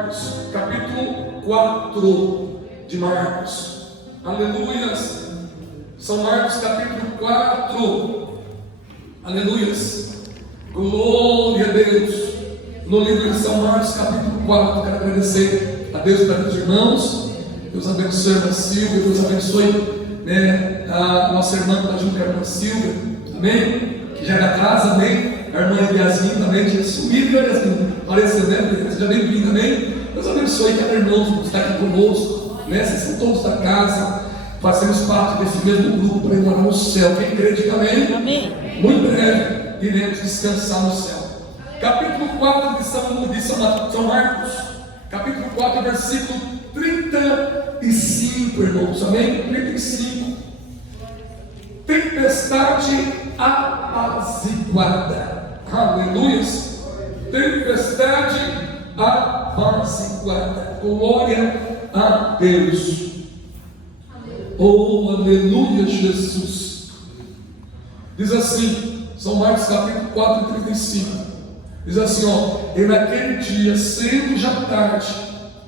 Capítulo 4 de Marcos. Aleluias. São Marcos capítulo 4. Aleluias. Glória a Deus. No livro de São Marcos capítulo 4. Quero agradecer a Deus pelos irmãos. Deus abençoe a irmã Silvia. Deus abençoe a nossa irmã da junta, a irmã Silvia. Amém? Que já é da casa, amém? A irmã Yasmin também tinha sumido, né, Yasmin? Apareceu, né? Seja bem-vinda, amém? Deus abençoe cada irmão que está aqui conosco, né? Vocês são todos da casa, fazemos parte desse mesmo grupo para ir morar no céu. Quem crê, diga amém? Amém. Muito breve iremos descansar no céu. Capítulo 4 de São Marcos, capítulo 4, versículo 35, irmãos, amém? 35. Tempestade apaziguada. Aleluias. Tempestade apaziguada. Glória a Deus. Oh, aleluia, Jesus. Diz assim, São Marcos capítulo 4, 35. Diz assim, e naquele dia, sendo já tarde,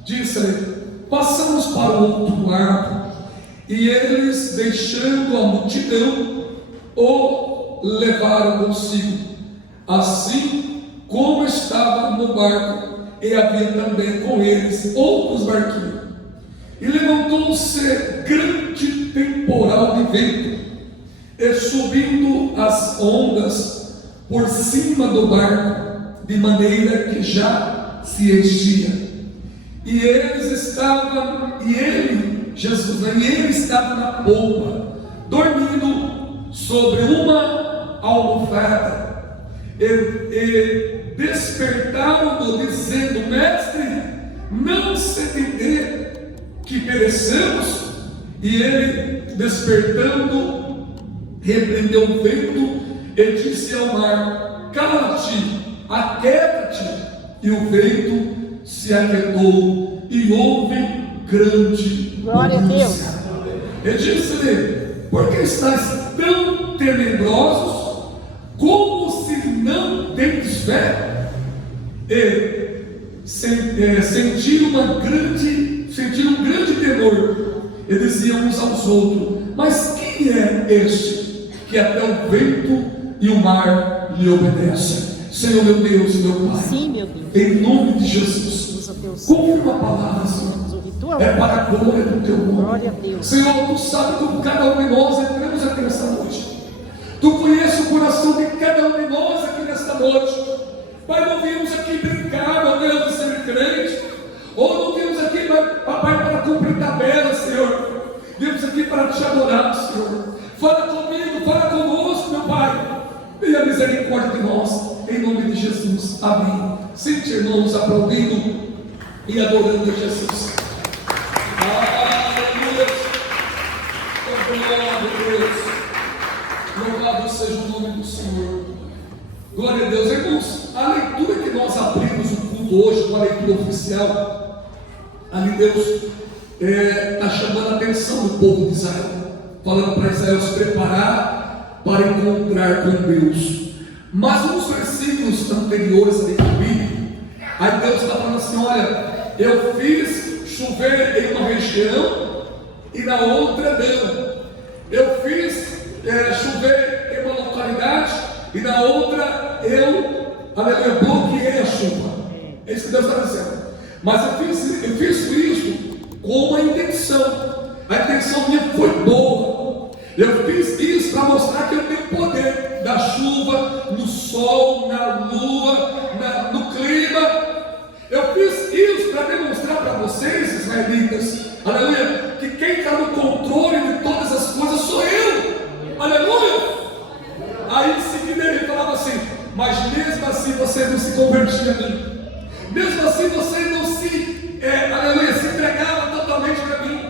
disse-lhe: passamos para o outro lado. E eles, deixando a multidão, o levaram consigo, assim como estava no barco, e havia também com eles outros barquinhos. E levantou-se grande temporal de vento, e subindo as ondas por cima do barco, de maneira que já se enchia. E eles estavam, Jesus, e ele estava na polpa, dormindo sobre uma almofada. E despertaram-no, dizendo: Mestre, não se te dê que perecemos? E ele, despertando, repreendeu o vento e disse ao mar: cala-te, aquieta-te. E o vento se aquietou, e houve grande glória a Deus. E disse-lhe: por que estáis tão tenebrosos? Como se não tendes fé? E sentiram um grande temor, e diziam uns aos outros: mas quem é este que até o vento e o mar lhe obedecem? Senhor meu Deus e meu Pai, sim, meu Deus, em nome de Jesus, confirma a palavra, Senhor. É para a glória do teu nome. Glória a Deus. Senhor, tu sabes como cada um de nós entramos aqui nesta noite. Tu conheces o coração de cada um de nós aqui nesta noite. Pai, não viemos aqui brincar, meu Deus, de ser crente. Ou não viemos aqui, Pai, para cumprir tabela, Senhor. Viemos aqui para te adorar, Senhor. Fala comigo, fala conosco, meu Pai. Tenha misericórdia de nós, em nome de Jesus. Amém. Sente, irmãos, aplaudindo e adorando a Jesus. Aleluia. Glória a Deus. Louvado seja o nome do Senhor. Glória a Deus. Irmãos, a leitura que nós abrimos o culto hoje, com a leitura oficial, ali Deus está chamando a atenção do povo de Israel, falando para Israel se preparar para encontrar com Deus. Mas nos versículos anteriores ali da Bíblia, aí Deus está falando assim: olha, eu fiz chover em uma região e na outra não. Eu fiz chover em uma localidade e na outra eu bloqueei a chuva. É isso que Deus está dizendo. Mas eu fiz isso com uma intenção. A intenção minha foi boa. Eu fiz isso para mostrar que eu tenho poder da chuva, no sol, na lua, no clima. Eu fiz isso para demonstrar para vocês, israelitas, aleluia, que quem está no controle de todas as coisas sou eu, aleluia. Aí em seguida ele falava assim: mas mesmo assim você não se convertia a mim, mesmo assim você não se, se entregava totalmente para mim,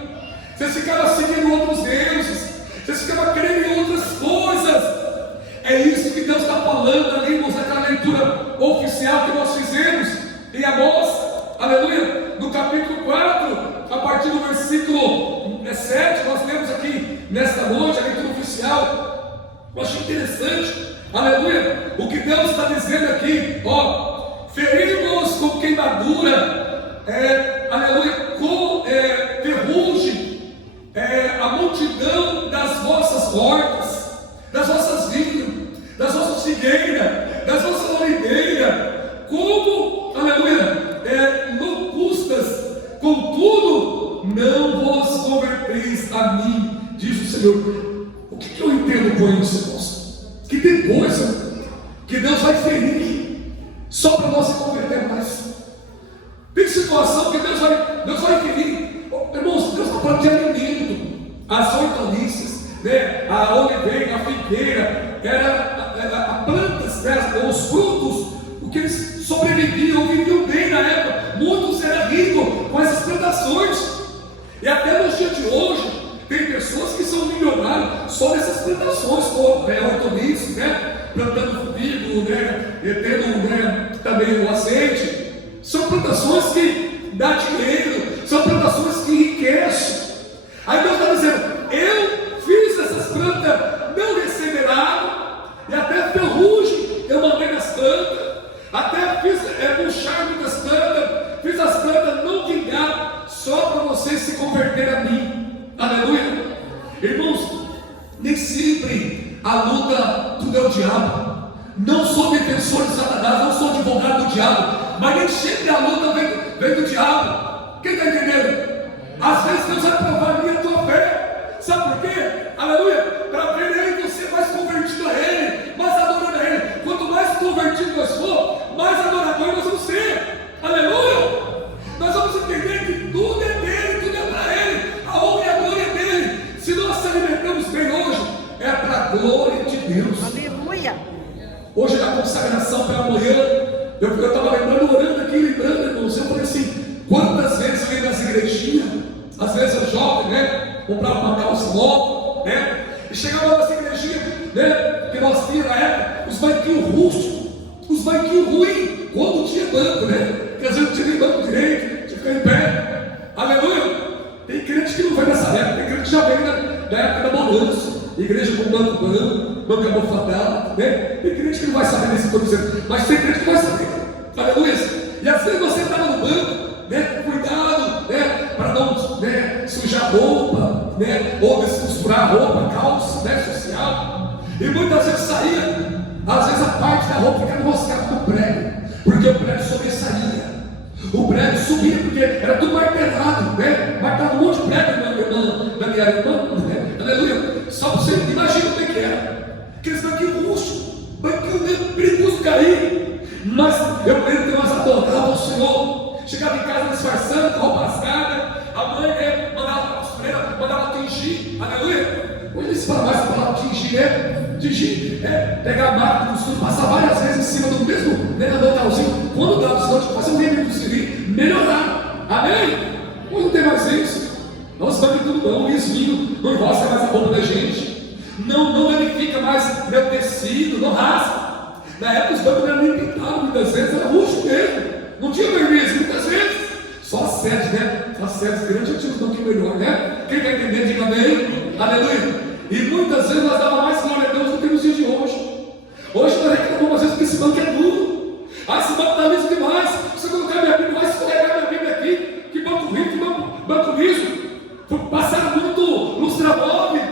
você ficava seguindo outros deuses, você ficava crendo em outras coisas. É isso que Deus está falando ali, irmãos, naquela leitura oficial que nós fizemos em Amós, aleluia, no capítulo 4, a partir do versículo 7, nós lemos aqui nesta noite a leitura oficial. Eu achei interessante, aleluia, o que Deus está dizendo aqui, ferimos com queimadura diz o Senhor, o que eu entendo com isso, irmãos? Que tem coisa que Deus vai ferir só para nós se converter mais. Tem situação que Deus vai ferir. Irmãos, Deus está falando de alimento. As hortaliças, né? A oliveira, a figueira, era plantas, né? Os frutos, porque eles sobreviviam, viviam bem na época. Muitos eram ricos com essas plantações. E até nos dias de hoje, tem pessoas que são milionários só nessas plantações, como hortaliças, né? Plantando figo, né? Tendo, né? Também o azeite. São plantações que dão dinheiro, são plantações que enriquecem. Aí Deus está dizendo, eu fiz essas plantas não receberão, e até ferrugem eu mandei nas plantas, até fiz murchar muitas plantas, fiz as plantas não vingar, só para vocês se converterem a mim. Aleluia. Irmãos, nem sempre a luta tudo é o diabo. Não sou defensor de Satanás, não sou advogado do diabo, mas nem sempre a luta vem do diabo. Quem está entendendo? Às vezes Deus vai provar a minha tua fé. Sabe por quê? Aleluia. Para ver Ele, você mais convertido a Ele, mais adorando a Ele. Quanto mais convertido nós for, mais adorador nós vamos ser. Aleluia. Nós vamos entender que tudo é dele, tudo é para Ele. A honra e a glória é dele. Se nós se alimentamos bem hoje, é para a glória de Deus. Aleluia. Hoje na consagração pela manhã, eu estava lembrando, orando aqui, lembrando, irmãos, eu falei assim, quantas vezes eu ia nas igrejinhas, às vezes eu jovem, né, comprava uma calça nova, né, e chegava nessa igrejinha, né, que nós tínhamos na época, os banquinhos rústicos, os banquinhos ruins, quando tinha banco, né, porque às vezes não tinha nem banco direito, tinha que ficar em pé, aleluia. Tem crente que não vai nessa época, tem crente que já vem da época da bonança, igreja com banco branco, banco abofadado, né? Tem crente que não vai saber desse que eu estou dizendo, mas tem crente que vai saber, aleluia. E às vezes você estava no banco, né? Cuidado, né? Para não, né? Sujar roupa, né? Ou descosturar roupa, calça, né? Social. E muitas vezes saía, às vezes a parte da roupa ficava enroscada no prego, porque o prego sobressaía. O prego subia, porque era tudo martelado, né? Martelado um monte de prego na minha irmã, né? Aleluia. Só para você imaginar o que era. Aqueles banquinhos rústicos, banquinho mesmo, perigoso cair. Mas eu lembro que nós adorávamos o Senhor. Chegava em casa disfarçando, roupa rasgada. A mãe, né, mandava para a costureira, mandava tingir. Aleluia. Hoje eles falam mais a palavra tingir, né? Tingir, pegar a máquina de costura, passar várias vezes em cima do mesmo, né, localzinho. Quando dava o sinal, fazer um remendo de costurir, melhorar. Amém? Hoje não tem mais isso. Nossa, vai tudo não, lisinho, não enrosca mais a roupa da gente. Não danifica mais meu tecido, não rasga. Na época os bancos não eram nem pintados, muitas vezes era rústico mesmo. Não tinha verniz, muitas vezes. Só as sedes, né? As sedes grandes já tinha um banquinho melhor, né? Quem quer entender, diga amém. Aleluia. E muitas vezes nós dávamos mais glória a Deus do que nos dias de hoje. Hoje nós reclamamos às vezes porque esse banco é duro. Ah, esse banco está liso demais. Se eu colocar minha Bíblia, vai escorregar minha Bíblia aqui. Que banco rico, que banco liso. Passaram muito lustramóvel.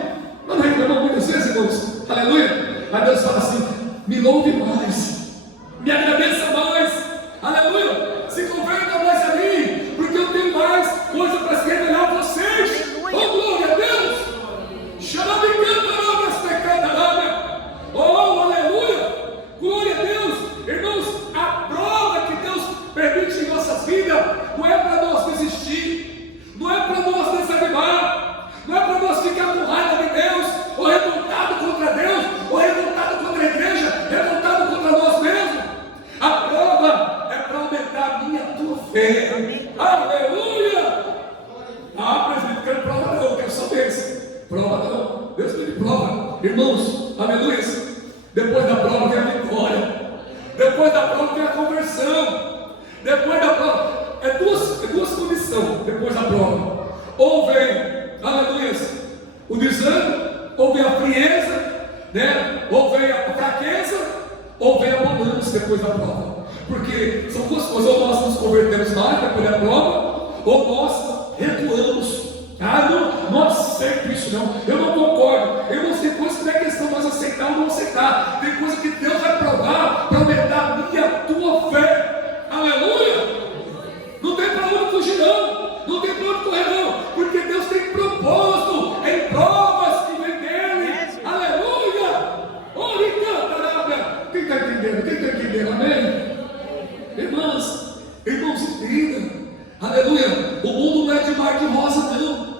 Nós não reclamamos muitas vezes, irmãos. Aleluia. Aí Deus fala assim: me louve mais, me agradeça mais. Aleluia. Se converta mais a mim, porque eu tenho mais coisa para se revelar a vocês. Oh, glória a Deus. Chama me cantará, pecadará. Oh, aleluia. Glória a Deus. Irmãos, a prova que Deus permite em nossas vidas não é para nós desistir, não é para nós desanimar, não é para nós ficar com raiva de Deus, ou revoltado contra Deus, ou revoltado contra a igreja, revoltado contra nós mesmos. A prova é para aumentar a minha tua fé. Amém. Aleluia. Ah, presbítero, quero prova não, eu quero só bênção. Prova não, Deus tem prova. Irmãos, aleluia. Depois da prova vem a vitória. Depois da prova vem a conversão. Depois da prova, é duas condições depois da prova. Ou vem, aleluia, o desânimo, ou vem a frieza, né? Ou vem a fraqueza, ou vem a bonança depois da prova. Porque são duas coisas: ou nós nos convertemos mais depois da prova, ou nós recuamos. Ah, não aceito isso não, eu não concordo. Eu não sei coisa que não é questão de nós aceitar ou não aceitar. Tem coisa que Deus vai provar para aumentar a minha tua fé. Aleluia. Não tem para onde fugir não, não tem para onde correr não, porque Deus tem propósito em provas Aleluia. O mundo não é de mar de rosa, não.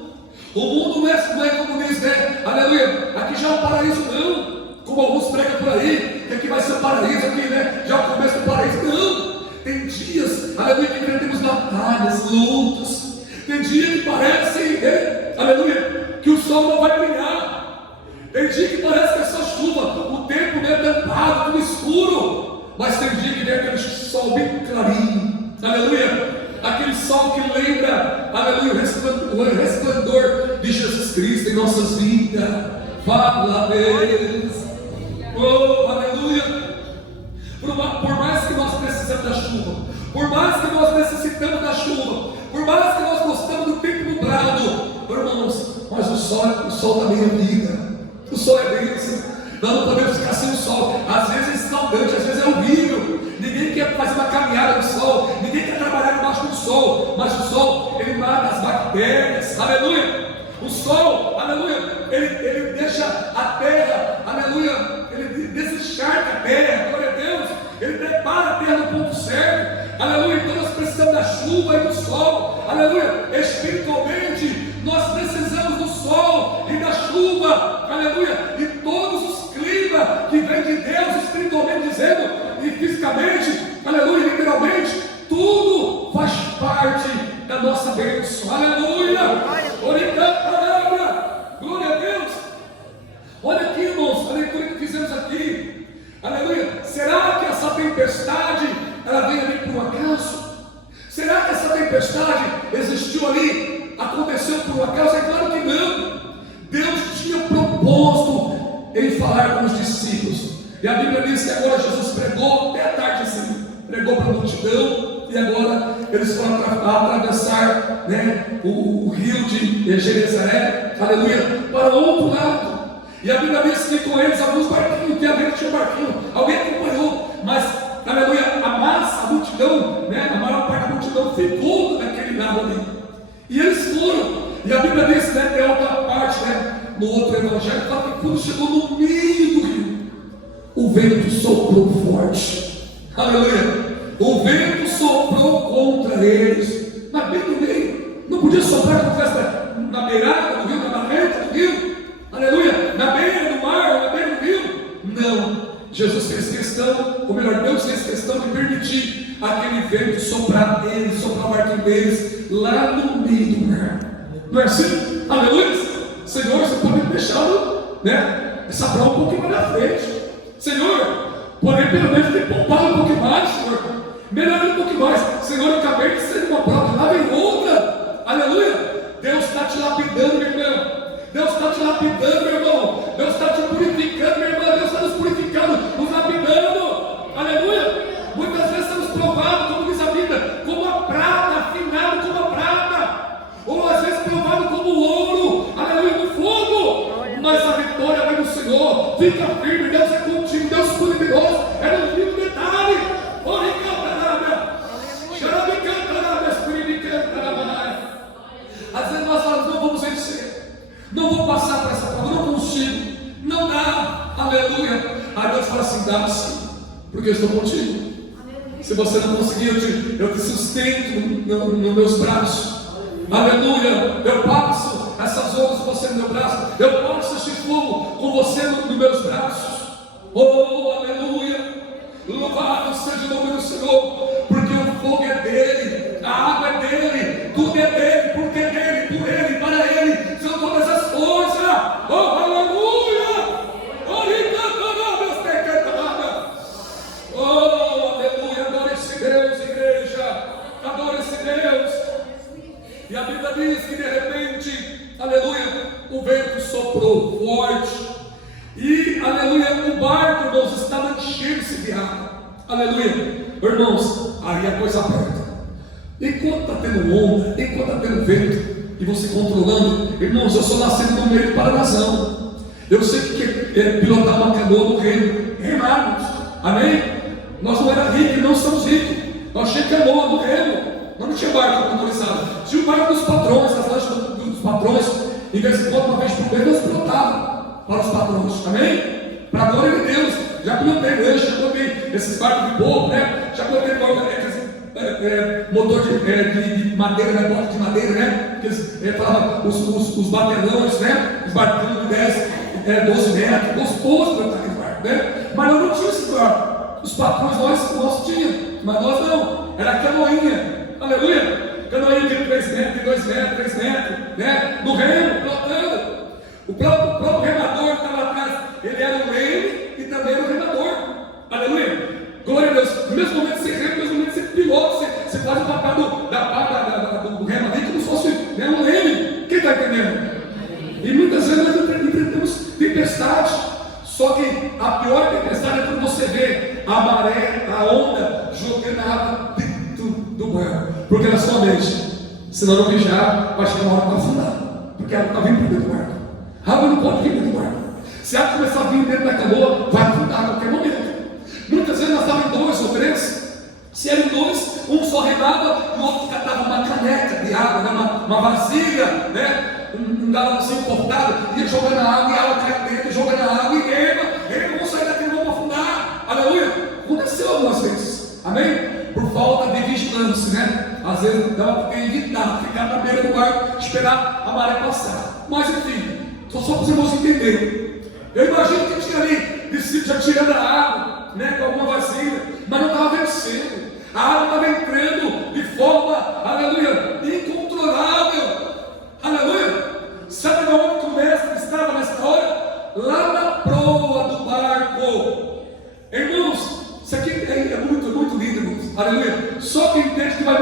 O mundo não é como diz, né? Aleluia. Aqui já é o paraíso, não. Como alguns pregam por aí, que aqui vai ser o paraíso, aqui, né? Já é o começo do paraíso. Não. Tem dias, aleluia, que temos batalhas, lutas. Tem dia que parece, né? Aleluia, que o sol não vai brilhar. Tem dia que parece que é só chuva, o tempo é tampado, tudo escuro. Mas tem dia que vem aquele sol bem clarinho, aleluia. Aquele sol que lembra, aleluia, o resplendor de Jesus Cristo em nossas vidas. Fala, Deus. Oh, aleluia. Por mais que nós precisamos da chuva, por mais que nós necessitamos da chuva, por mais que nós gostamos do tempo nublado, irmãos, mas o sol também é vida, o sol é bênção. Nós não podemos ficar sem o sol. Às vezes é escaldante, às vezes é horrível. Ninguém quer fazer uma caminhada no sol, ninguém quer trabalhar debaixo do sol, mas o sol, ele mata as bactérias, aleluia. O sol, aleluia, ele deixa a terra, aleluia, ele desencharca a terra, glória a Deus, ele prepara a terra no ponto certo, aleluia. Então nós precisamos da chuva e do sol, aleluia. Espiritualmente, nós precisamos do sol e da chuva, aleluia, e todos os climas que vêm de Deus, espiritualmente dizendo, e fisicamente, aleluia, literalmente, tudo faz parte da nossa bênção, aleluia. Glória a Deus. Olha aqui, irmãos, a leitura que fizemos aqui, aleluia. Será que essa tempestade ela veio ali por um acaso? Será que essa tempestade existiu ali, aconteceu por um acaso? É claro que não. Deus tinha propósito em falar com os discípulos, e a Bíblia diz que agora Jesus pregou até a tarde assim, pregou para a multidão. E agora eles foram atravessar, né, o rio de Genezaré, aleluia, para o outro lado. E a Bíblia diz que com eles alguns barquinhos, tinha alguém que tinha barquinho, alguém acompanhou, mas, aleluia, a massa, a multidão, né, a maior parte da multidão ficou naquele lado ali. E eles foram, e a Bíblia diz, né, tem outra parte, né, no outro evangelho, fala que quando chegou no meio do rio, o vento soprou forte, aleluia. O vento soprou contra eles, na bem do meio. Não podia soprar como festa na beirada do rio, na barreta do rio, aleluia, na beira do mar, na beira do rio. Não, Jesus fez questão, ou melhor, Deus fez questão de permitir aquele vento soprar neles, soprar o barquinho deles, lá no meio do mar. Não é assim? Aleluia. Senhor, você pode deixar, né, essa prova um pouquinho mais na frente. Senhor, porém pelo menos tem poupado um pouquinho mais, Senhor. Melhor um pouquinho mais. Senhor, eu acabei de ser uma prova, lá vem outra. Aleluia. Deus está te lapidando, meu irmão. Deus está te lapidando, meu irmão. Deus está te purificando, meu irmão. Deus está nos purificando, nos lapidando. Aleluia. Muitas vezes somos provados, como diz a Bíblia, como a prata, afinado como a prata. Ou às vezes provado como ouro, aleluia, no fogo. Mas a vitória vem do Senhor. Fica firme, Deus é contigo, Deus é poderoso. É no mínimo detalhe. Às vezes nós falamos, não vamos vencer, não vou passar por essa prova, não consigo, não dá, aleluia. Aí Deus fala assim, dá sim, porque eu estou contigo. Se você não conseguir, eu te sustento nos meus braços, aleluia. Eu passo essas ondas com você no meu braço, eu passo este fogo com você nos meus braços. Oh, aleluia. Louvado seja o nome do Senhor, porque o fogo é dele, a água é dele, tudo é dele, porque é dele, por ele, para ele, são todas as coisas. Oh, aleluia! Oh, aleluia! Adore esse Deus, igreja, adore esse Deus. E a Bíblia diz que de repente, aleluia, o vento soprou forte. E, aleluia, o barco, irmãos, estava enchendo-se de água, aleluia, irmãos, aí a coisa aperta. Enquanto está tendo onda, enquanto está tendo vento, e você controlando, irmãos, eu sou nascido no meio do Paranazão. Eu sei que é pilotar uma canoa no rio, remarmos, amém? Nós não éramos ricos, não somos ricos, nós tínhamos canoa no rio, nós não tinha barco motorizado, tinha o barco dos patrões, as lanchas dos patrões, em vez de uma vez por mês, nós pilotávamos para os patrões, amém? Para a glória de Deus. Já pilotei lanche, já pilotei esses barcos de povo, né? Já pilotei motor de madeira, né? Bloco de madeira, né? Que eles falavam os batelões, né? Os barquinhos de 10, 12 metros, gostoso para aquele barco, né? Mas nós não tínhamos esse barco. Os patrões nós tínhamos, mas nós não. Era canoinha, aleluia. Canoinha de 3 metros, de 2 metros, 3 metros, né? No remo, pilotando. O próprio remador que estava atrás, ele era o leme e também era o remador, aleluia. Glória a Deus. No mesmo momento você rema, no mesmo momento você pilota, você faz o papel do remo ali como se fosse, né, um leme. Quem está entendendo? E muitas vezes nós enfrentamos tempestade. Só que a pior tempestade é quando você vê a maré, a onda jogando a água dentro do barco. Porque na sua mente, se não vigiar, vai chegar uma hora para afundar. Porque a água está vindo dentro do barco. A água não pode vir dentro do barco. Se a água começar a vir dentro da canoa, vai afundar a qualquer momento. Muitas vezes nós estávamos em 2 ou 3. Se eram 2, um só remava e o outro catava uma caneca de água, né? uma vasilha, né? Um galãozinho cortado, ia jogando a água e a água caia dentro, jogando a água e rema, vamos sair daqui, vamos afundar, aleluia. Aconteceu algumas vezes, amém? Por falta de vigilância, né? Às vezes dava para evitar, ficar na beira do barco, esperar a maré passar. Mas enfim, só para os irmãos entenderem. Eu imagino que tinha ali discípulos já tirando a água, né? Com alguma vasilha, mas não estava vencendo. A água estava entrando de forma, aleluia, incontrolável. Aleluia! Sabe onde o mestre estava nessa hora? Lá na proa do barco. Irmãos, isso aqui é muito, muito lindo, irmãos. Aleluia! Só quem entende que vai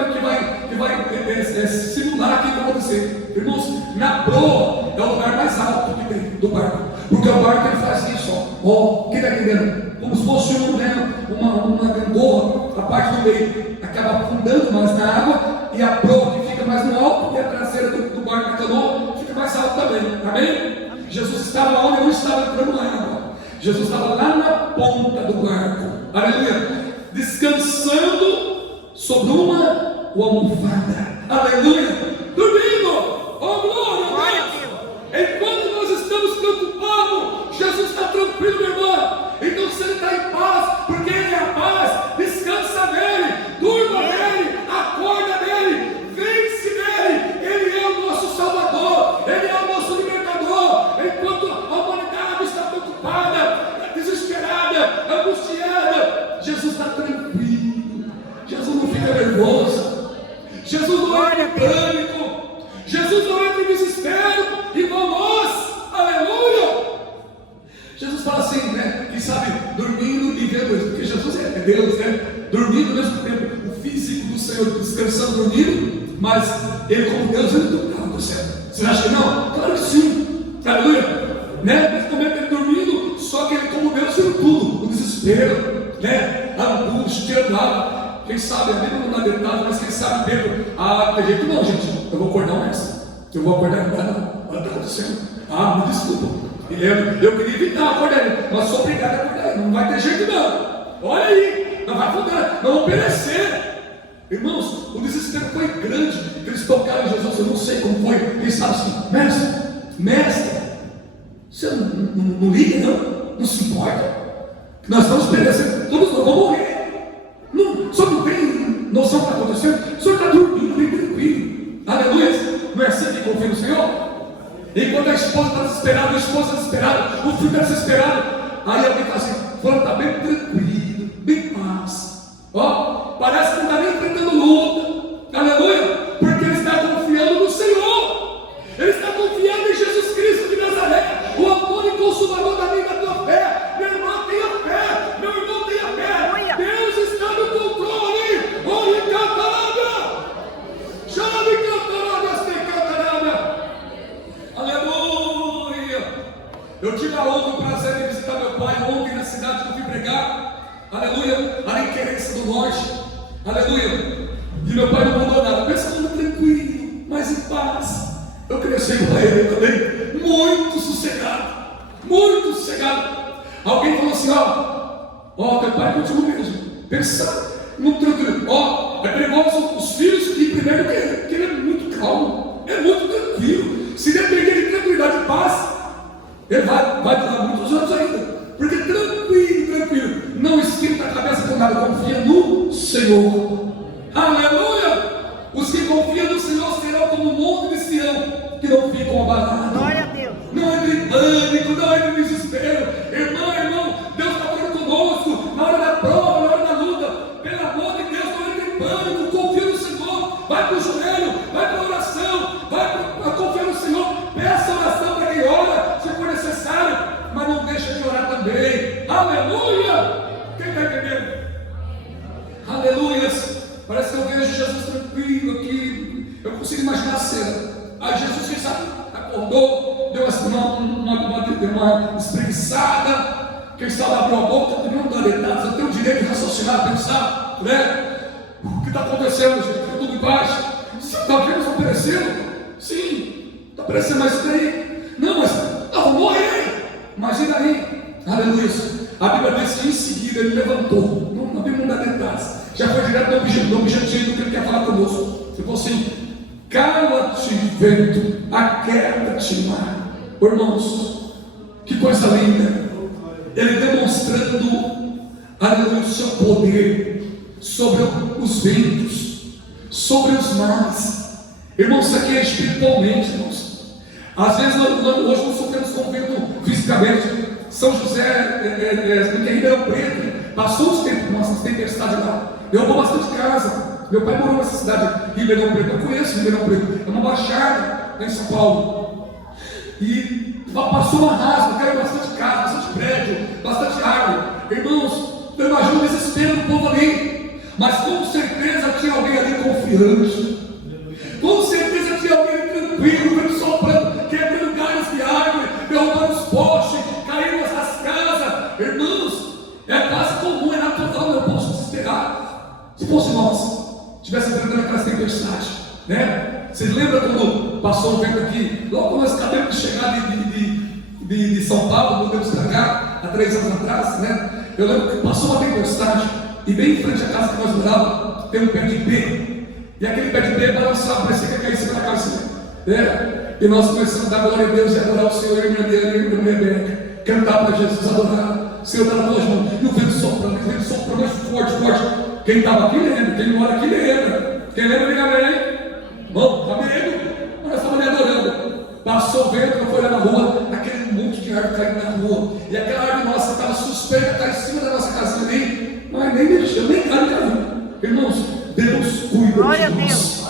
simular aquilo que vai acontecer. Irmãos, na proa é o lugar mais alto que tem do barco. Porque o barco ele faz isso, ó. Quem está entendendo? Como se fosse uma gangorra, a parte do meio acaba afundando mais na água e a proa que fica mais no alto e a traseira do barco da canoa fica mais alto também, amém? Jesus estava onde não estava entrando na água. Jesus estava lá na ponta do barco, aleluia, descansando sobre uma almofada, aleluia, dormindo, oh glória a Deus. Enquanto nós estamos preocupados, Jesus está tranquilo, meu irmão. Então se ele está em paz, porque ele é a paz, descansa nele, durma nele, acorda nele, vence nele. Ele é o nosso Salvador, ele é o nosso libertador. Enquanto a humanidade está preocupada, desesperada, angustiada, Jesus está tranquilo. Jesus não fica nervoso, Jesus não entra em pânico, Jesus não entra em desespero, igual nós, aleluia. Jesus fala assim, né? Que sabe, dormindo e vendo isso, porque Jesus é Deus, né? Dormindo ao mesmo tempo, o físico do Senhor descansando, dormindo, mas ele, como Deus, ele tocava do céu. Você acha que não? Claro que sim, aleluia, né? Nesse momento ele dormindo, só que ele, como Deus, viu tudo, o desespero, né? A angústia, água. Quem sabe, a Bíblia não dá detalhes, mas quem sabe, Pedro, tem jeito não, gente, eu vou acordar o mestre, eu vou acordar, não do céu, me desculpa. Eu queria evitar acordar ele, mas sou obrigado a acordar ele, não vai ter jeito não. Olha aí, não vai afundar, não vão perecer. Irmãos, o desespero foi grande, que eles tocaram em Jesus, eu não sei como foi. Eles estavam assim, mestre, você não liga não se importa, que nós estamos perecendo, todos nós vamos morrer. O senhor não tem noção do que está acontecendo? O senhor está dormindo bem tranquilo, aleluia. Não é assim que confia no Senhor? Enquanto a esposa está desesperada, o esposo está desesperado, o filho está desesperado, aí alguém está assim, fulano está bem tranquilo, bem paz, ó, parece que não está nem enfrentando luta, aleluia, porque ele está confiando no Senhor, ele está confiando em Jesus Cristo de Nazaré, o autor e consumador da minha e da tua fé. Meu irmão, tenha fé, meu irmão, tenha fé, Deus está no controle. Olha, cantarada, chame cantarada, sem cantarada. Aleluia! Eu tive a honra e o prazer de visitar meu pai ontem na cidade que eu fui pregar. Aleluia! A Querência do Norte. Aleluia! E meu pai não mandou nada. Pensando tranquilo, mas em paz. Eu cresci com ele também. Muito sossegado. Muito sossegado. Alguém falou assim: ó, teu pai continua mesmo. Pensando, muito tranquilo. É perigoso os filhos que primeiro que ele é muito calmo. É muito tranquilo. Se depender de tranquilidade e paz, ele vai durar muitos anos ainda. Porque tranquilo, não esquenta a cabeça com nada, confia no Senhor. o Senhor será como um monte de Sião, que não ficam abalados. Glória a Deus. Não entre em pânico, não entre em desespero. Irmão, Deus está falando conosco na hora da prova, na hora da luta. Pelo amor de Deus, não entre em pânico, confia no Senhor. Vai para o joelho, vai para a oração, vai para confiar no Senhor. Peça oração para quem ora, se for necessário, mas não deixa de orar também. Aleluia! Quem está entendendo? Aleluias! Parece que eu vejo Jesus tranquilo aqui. Eu consigo imaginar a cena. Aí Jesus, quem sabe, acordou, deu uma espreguiçada. Quem sabe abriu a boca, também não dá detalhes. Eu tenho o direito de raciocinar, pensar, né? O que está acontecendo, gente? Está tudo em paz. Você está vendo aparecendo? Sim, está aparecendo mais isso daí. Não, mas vou morrer. Imagina aí. Aleluia. A Bíblia diz que em seguida ele levantou. Não tem muita detalhes. Já foi direto no objetivo do que ele quer falar conosco. Tipo assim: cala-te, vento, aquieta-te, mar. Irmãos, que coisa linda. Ele demonstrando, aleluia, o seu poder sobre os ventos, sobre os mares. Irmãos, isso aqui é espiritualmente, irmãos. Às vezes hoje não sofremos com o vento fisicamente. São José, em Ribeirão Preto, passou os tempos, nossa tempestade lá, derrubou bastante casa. Meu pai morou nessa cidade, Ribeirão Preto. Eu conheço Ribeirão Preto, é uma baixada em São Paulo. E passou uma rasga, caiu bastante casa, bastante prédio, bastante árvore. Irmãos, eu imagino o desespero do povo ali, mas com certeza tinha alguém ali confiante. Com certeza tinha alguém tranquilo, vento soprando, quebrando galhos de árvore, derrubando os postes, caindo as casas. Irmãos, é quase comum, é natural, eu posso desesperar. Se fosse nós, tivesse enfrentando aquela tempestade, né? Vocês lembram quando passou o vento aqui? Logo quando nós acabamos de chegar de São Paulo, mudamos para cá, há 3 anos atrás, né? Eu lembro que passou uma tempestade, e bem em frente à casa que nós morávamos, tem um pé de pé. E aquele pé de pé balançava, parecia que ia cair em cima da casa, né? E nós começamos a dar glória a Deus e adorar o Senhor, e minha Rebeca, cantar para Jesus, adorar. O Senhor estava nas mãos, e o vento soprando mais forte. Quem estava aqui lembra, quem mora aqui lembra. Quem lembra, diga amém. Vamos, amigo, nós estamos ali adorando. Passou o vento, eu fui lá na rua, aquele monte de árvore caindo na rua, e aquela árvore nossa estava suspeita, está em cima da nossa casinha ali, mas nem mexeu, nem caiu. Irmãos, Deus cuida de nós.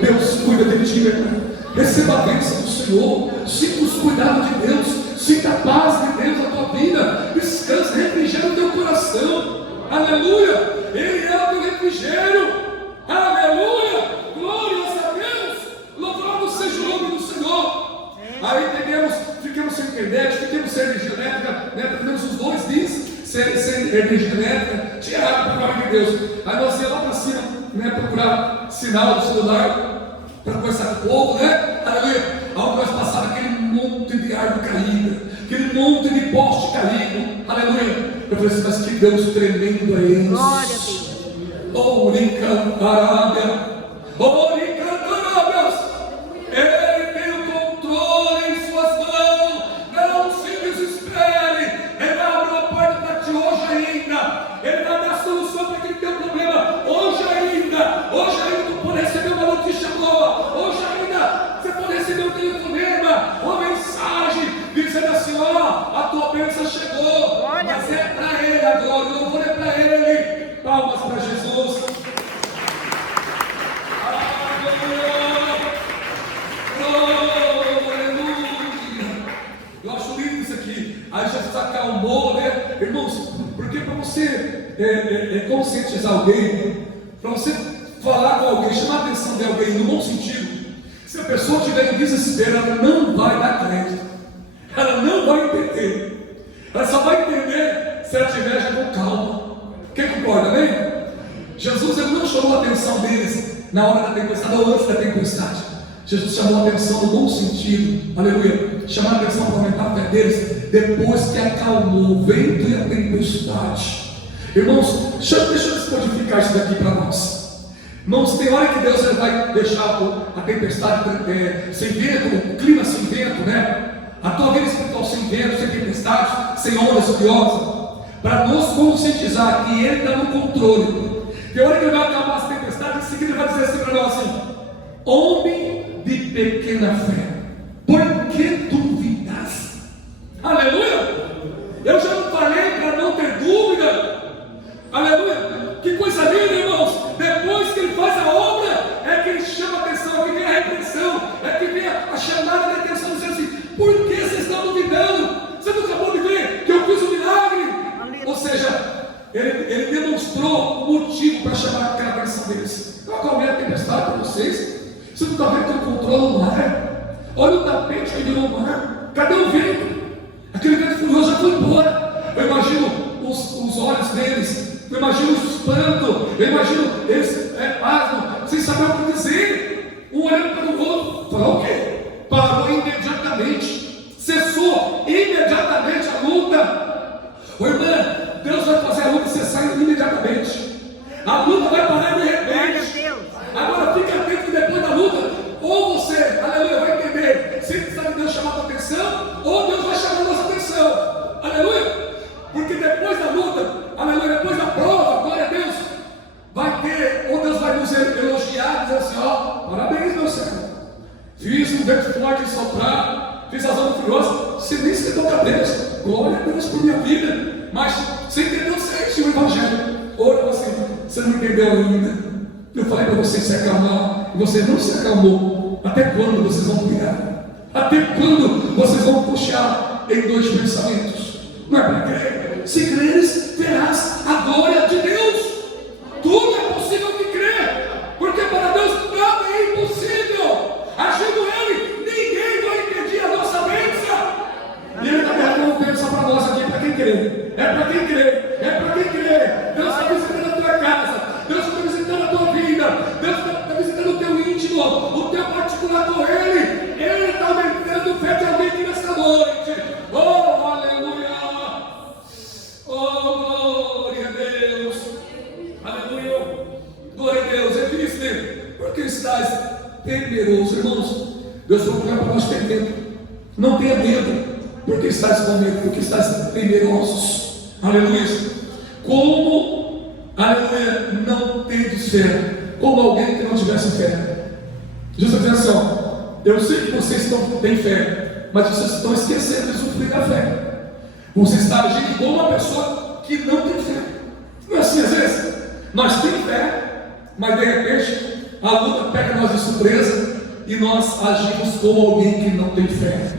Deus cuida de ti, meu irmão. Receba a bênção do Senhor. Sinta os cuidados de Deus. Sinta a paz de Deus na tua vida. Descansa, refrigera o teu coração. Aleluia. Ele é o teu refrigério. Aleluia. Glórias a Deus. Louvado seja o nome do Senhor. Aí ficamos sem internet, ficamos sem energia elétrica, né? Perdemos os 2 dias sem energia elétrica. Tinha água para glória de Deus. Aí nós íamos lá para cima, né? Procurar sinal do celular para conversar com o povo, né? Aleluia. Onde nós passávamos aquele monte de árvore caída, aquele monte de poste caído. Aleluia. Eu falei assim: mas que Deus tremendo é esse? Glória a Deus. Oh, Arábia. Oh, Arábia. Ele tem o controle em suas mãos. Não se desespere. Ele vai abrir a porta para ti hoje ainda. Ele vai dar solução para aquele teu problema hoje ainda. Hoje ainda tu pode receber uma notícia boa. Hoje ainda você pode receber um telefonema, uma mensagem dizendo assim: ó, a tua bênção chegou. Mas é para ele a glória, o louvor é para ele. Palmas para Jesus. Eu acho lindo isso aqui. Aí Jesus acalmou, né? Irmãos, porque para você conscientizar alguém, para você falar com alguém, chamar a atenção de alguém no bom sentido, se a pessoa estiver em desespero, ela não vai dar crédito, ela não vai entender, ela só vai entender se ela estiver já com calma. Quem concorda, amém? Jesus, ele não chamou a atenção deles na hora da tempestade ou antes da tempestade. Jesus chamou a atenção no bom sentido, aleluia, chamou a atenção para aumentar a fé deles depois que acalmou o vento e a tempestade. Irmãos, deixa eu descodificar isso daqui para nós. Irmãos, tem hora que Deus ele vai deixar a tempestade sem vento, o clima sem vento, né? A tua vida espiritual sem vento, sem tempestade, sem ondas furiosas, para nos conscientizar que Ele está no controle. Tem hora que Ele vai acalmar as tempestades, em seguida Ele vai dizer assim para nós assim: homem de pequena fé, por que duvidas? Aleluia! Eu já não falei para não ter dúvida. Aleluia! Que coisa linda, irmãos! Depois que ele faz a obra, é que ele chama a atenção, é que vem a repreensão, é que vem a chamada de atenção, dizendo assim: por que vocês estão duvidando? Você não acabou de ver que eu fiz um milagre? Ou seja, ele demonstrou o motivo para chamar aquela atenção deles. Eu acalmei a tempestade para vocês. Você não está vendo que eu controlo o mar? Olha o tapete que virou o mar. Cadê o vento? Aquele vento furioso já foi embora. Eu imagino os olhos deles, eu imagino o espanto, eu imagino eles pasmam, sem saber o que dizer. Um olhando para o outro, falou o quê? Parou imediatamente, cessou imediatamente a luta. Ô irmã, Deus vai fazer a luta cessar imediatamente. A luta vai parar de repente. Agora fique atento que depois da luta, ou você, aleluia, vai entender se precisa de Deus chamar a tua atenção, ou Deus vai chamar a nossa atenção. Aleluia. Porque depois da luta, aleluia, depois da prova, glória a Deus, vai ter, ou Deus vai nos elogiar, dizer assim: ó, parabéns, meu servo. Fiz um vento forte soprar, fiz as ondas furiosas. Você nem esquentou a cabeça. Glória a Deus por minha vida. Mas você entendeu certo o Evangelho. Ora, você não entendeu ainda. Eu falei para você se acalmar, e você não se acalmou. Até quando vocês vão brigar? Até quando vocês vão puxar em dois pensamentos? Não é para crer. Se creres, verás a glória de Deus. Tudo é possível que crer, porque para Deus nada é impossível. Agindo Ele, ninguém vai impedir a nossa bênção. E Ele está derramando bênção para nós aqui, para quem crê. É para quem crê, é para quem crê. Deus está visitando a tua casa, Deus está visitando a tua vida, Deus está visitando o teu íntimo, o teu particular com Ele. Ele está aumentando fé de alguém aqui nesta noite. Oh, aleluia! Oh, glória a Deus! Aleluia! Glória a Deus! É triste, porque estás temeroso, irmãos. Deus falou para nós ter medo. Não tenha medo, porque estás com medo, porque estás temerosos. Aleluia! Como, aleluia, não tendes fé? Como alguém que não tivesse fé. Jesus diz assim: ó, eu sei que vocês têm fé, mas vocês estão esquecendo de usufruir da fé. Você está agindo como uma pessoa que não tem fé. Não é assim às vezes? Nós temos fé, mas de repente a luta pega nós de surpresa e nós agimos como alguém que não tem fé.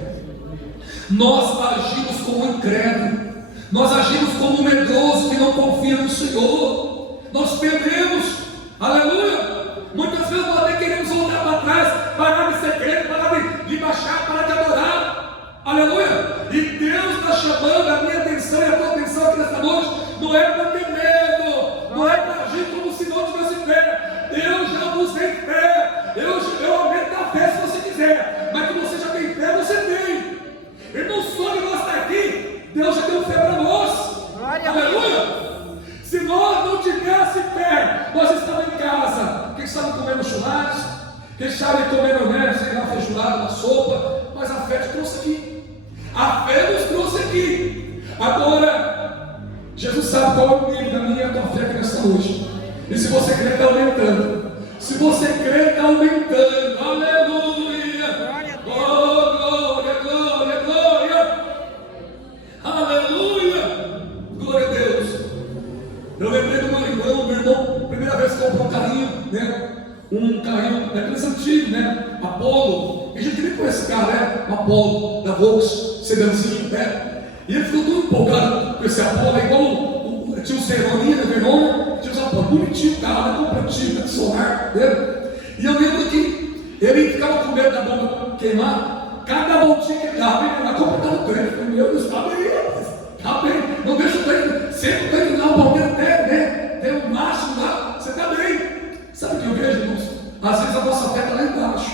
Nós agimos como incrédulo. Nós agimos como um medroso que não confia no Senhor. Nós tememos. Aleluia. Muitas vezes nós até queremos voltar para trás, parar de ser crente, parar de baixar, parar de adorar. Aleluia. E Deus está chamando a minha atenção e a tua atenção aqui nesta noite. Não é para ter medo, não é para agir como se não tivesse fé. Eu já vos dei fé. Eu aumento a fé se você quiser, mas que você já tem fé, você tem. Irmão, só de nós estar aqui, Deus já deu fé para nós. Aleluia. Se nós não tivéssemos fé, nós estávamos em casa. Quem sabe comendo churrasco, quem sabe comendo, sei lá, feijoada, uma sopa. Mas a fé te trouxe aqui. A fé nos trouxe aqui. Agora, Jesus sabe qual é o nível da minha e da tua fé aqui nesta noite. E se você crê, está aumentando. Se você crê, está aumentando. Aleluia. Oh, glória, glória, glória. Aleluia. Glória a Deus. Eu lembrei do meu irmão, primeira vez que comprou um carrinho, né? Um carrinho, daqueles antigos, né? Apollo. A gente nem conhece esse carro, né? Um Apollo, da Volks, sedãzinho, né? E ele ficou todo empolgado com esse Apollo, é igual tinha o Serronia, né? Verona, tinha os Apollo, bonitinho o carro, né? Completinho, né? Solar, né? E eu lembro que ele ficava com medo da bomba queimar, cada voltinha que ele dava, ele ia completar o trem. Meu Deus, tá bem, não deixa o trem, sempre tem que dar um bombeiro até, né? Tem um máximo lá, você tá bem. Sabe o que eu vejo, irmãos? Às vezes a nossa fé está lá embaixo.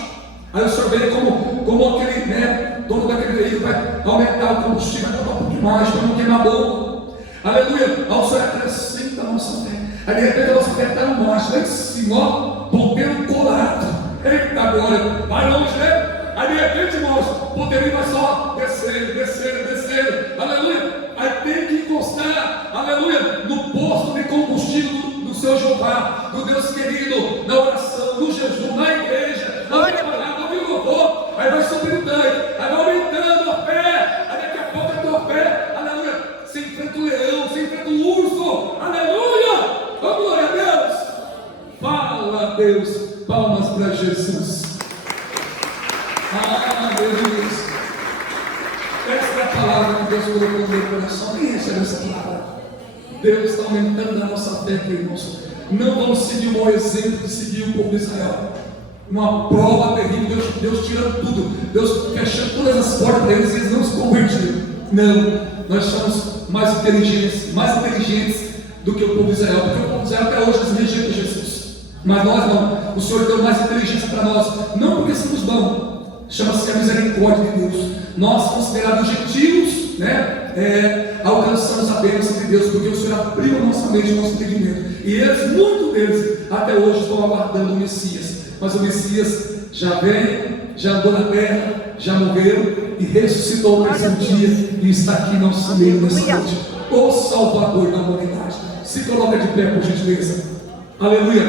Aí o senhor vê como aquele, né, dono daquele veículo vai aumentar o combustível, vai botar um pouquinho mais para não queimar a bomba. Aleluia! Aí o senhor acrescenta a nossa fé. Aí de repente a nossa fé está embaixo, lá em cima, ó, bombeiro colado. Eita glória! Vai longe, né? Aí de repente, irmãos, o poderio vai só descendo. Aleluia! Aí tem que encostar, aleluia, no posto de combustível do seu Jeová, do Deus querido, na oração, no jejum, na igreja. vai trabalhar, vai ouvir louvor, aí vai subir o tanque, aí vai aumentando a fé, aí daqui a pouco a tua fé, aleluia, você enfrenta o leão, você enfrenta o urso, aleluia, oh, glória a Deus. Fala, Deus, palmas para Jesus. Aleluia. Essa é a palavra que Deus colocou no meu coração. Quem recebe essa palavra? Deus está aumentando a nossa fé, irmãos. Não vamos seguir o mau exemplo que seguiu o povo de Israel. Uma prova terrível, Deus tira tudo. Deus fecha todas as portas para eles e eles não se convertiram. Não, nós somos mais inteligentes do que o povo de Israel. Porque o povo de Israel até hoje eles rejeitam Jesus. Mas nós não. O Senhor deu mais inteligência para nós. Não porque somos bons. Chama-se a misericórdia de Deus. Nós, considerados gentios, alcançamos a bênção de Deus, porque o Senhor abriu a nossa mente, o nosso entendimento. E eles, muitos deles, até hoje estão aguardando o Messias. Mas o Messias já veio, já andou na terra, já morreu e ressuscitou no terceiro dia e está aqui em nosso meio nessa noite. O Salvador da humanidade. Se coloca de pé, por gentileza. Aleluia.